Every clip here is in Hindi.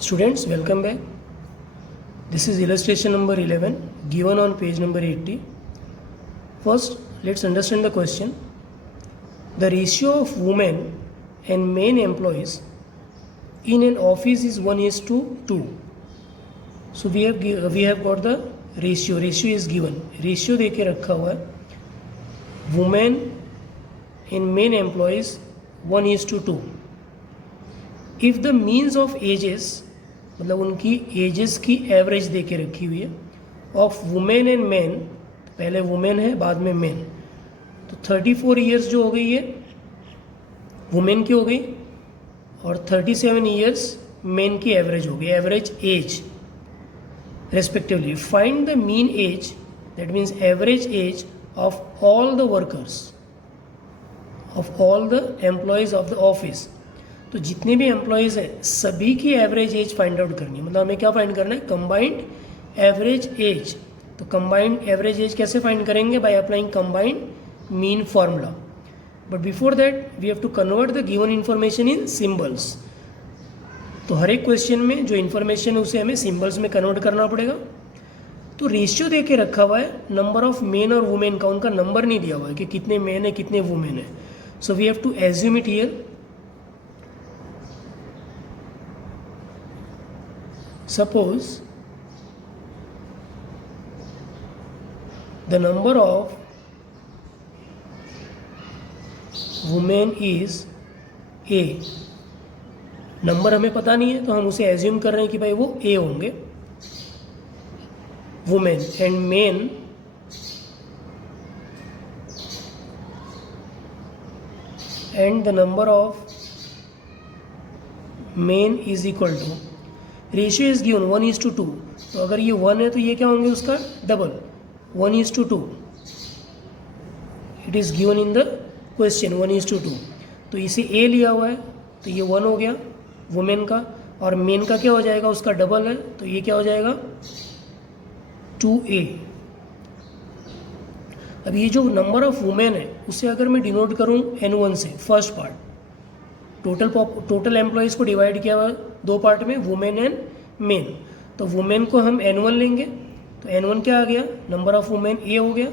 Students, welcome back. This is illustration number 11 given on page number 80. First, let's understand the question. The ratio of women and men employees in an office is 1:2. So we have got the ratio. Ratio is given. Ratio देके रखा हुआ है. Women and men employees 1:2. If the means of ages, मतलब उनकी एजेस की एवरेज दे के रखी हुई है ऑफ वुमेन एंड मैन, पहले वुमेन है बाद में मैन, तो 34 ईयर्स जो हो गई है वुमेन की हो गई और 37 ईयर्स मैन की एवरेज हो गई, average age respectively. Find the mean age, that means average age of all the workers, of all the employees of the office. तो जितने भी एम्प्लॉयज़ हैं सभी की एवरेज एज फाइंड आउट करनी है. मतलब हमें क्या फाइंड करना है? Combined average age. तो कंबाइंड एवरेज एज कैसे फाइंड करेंगे? By applying combined mean formula. But before that we have to convert the given information in symbols. तो हर एक क्वेश्चन में जो इन्फॉर्मेशन है उसे हमें सिम्बल्स में कन्वर्ट करना पड़ेगा. तो रेशियो दे के रखा हुआ है नंबर ऑफ मेन और वुमेन का, उनका नंबर नहीं दिया हुआ है कि कितने मेन है कितने वुमेन है. So we have to assume it here. Suppose the number of women is A. Number हमें पता नहीं है तो हम उसे एज्यूम कर रहे हैं कि भाई वो A होंगे. Women and men and the number of men is equal to, ratio is given 1:2. तो अगर ये 1 है तो ये क्या होंगे उसका double 1:2. It is given in the question 1:2. तो इसे ए लिया हुआ है तो ये 1 हो गया वुमेन का, और मेन का क्या हो जाएगा? उसका डबल है तो ये क्या हो जाएगा? 2A. अब ये जो नंबर ऑफ वुमेन है उसे अगर मैं डिनोट करूँ N1 से, फर्स्ट पार्ट, टोटल एम्प्लॉयज़ को डिवाइड किया हुआ दो पार्ट में, वुमेन एंड मेन. तो वुमेन को हम N1 लेंगे तो N1 क्या आ गया? नंबर ऑफ वुमेन A हो गया.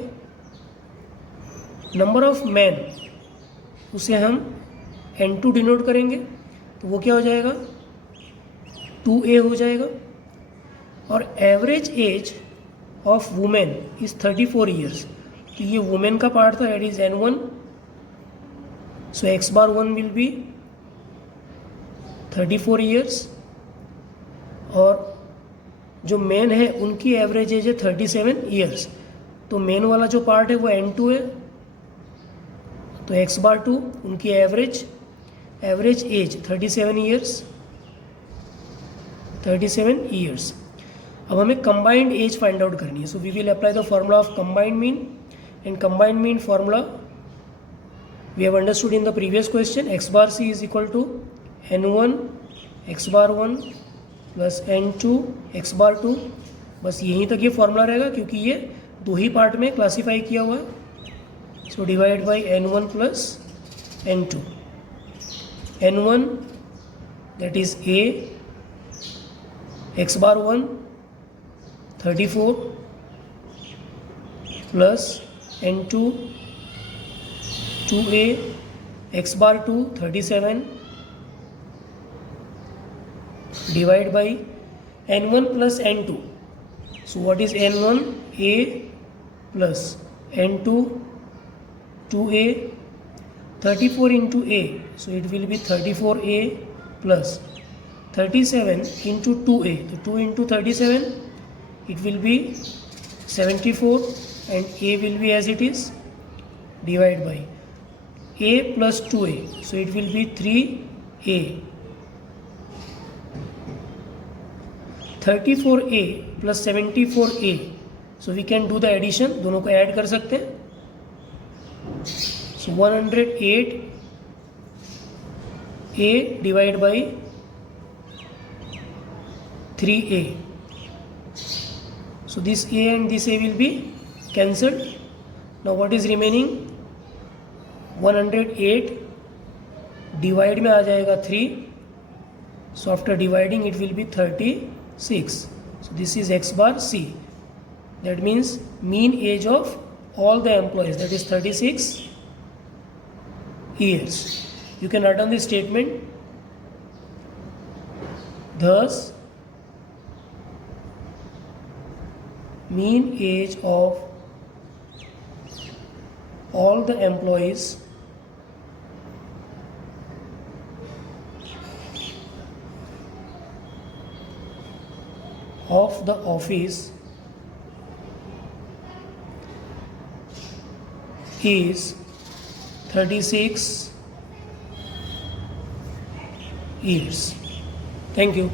नंबर ऑफ मैन उसे हम N2 डिनोट करेंगे तो वो क्या हो जाएगा? 2A हो जाएगा. और average age of women is 34 years. तो ये वुमेन का पार्ट था, that is N1. So x⁴1 will be 34 years. और जो मेन है उनकी एवरेज एज है 37 ईयर्स. तो मेन वाला जो पार्ट है वो N2 है, तो x⁴2 उनकी एवरेज एज 37 ईयर्स. अब हमें कंबाइंड एज फाइंड आउट करनी है. So we will apply the formula of combined mean. And combined mean formula we have understood in the previous question. x⁴c is equal to N1 x⁴1 plus N2 x⁴2. बस यहीं तक ये फॉर्मूला रहेगा क्योंकि ये दो ही पार्ट में क्लासीफाई किया हुआ है. So divide by N1 plus N2. N1 that is A, x⁴1 34 plus N2 2A x⁴2 37 divide by N1 plus N2. So what is N1? A plus N2 2A, 34 into A, so it will be 34A plus 37 into 2A. So 2 into 37 it will be 74 and A will be as it is. Divide by A plus 2A, so it will be 3A. 34A plus 74A, so we can do the addition, दोनों को ऐड कर सकते हैं. So 108A divide by 3A. So this A and this A will be cancelled. Now what is remaining? 108 divide में आ जाएगा 3, So after dividing it will be 36. So this is x bar C. That means mean age of all the employees, that is 36 years. You can write down this statement. Thus, mean age of all the employees of the office is 36 years. Thank you.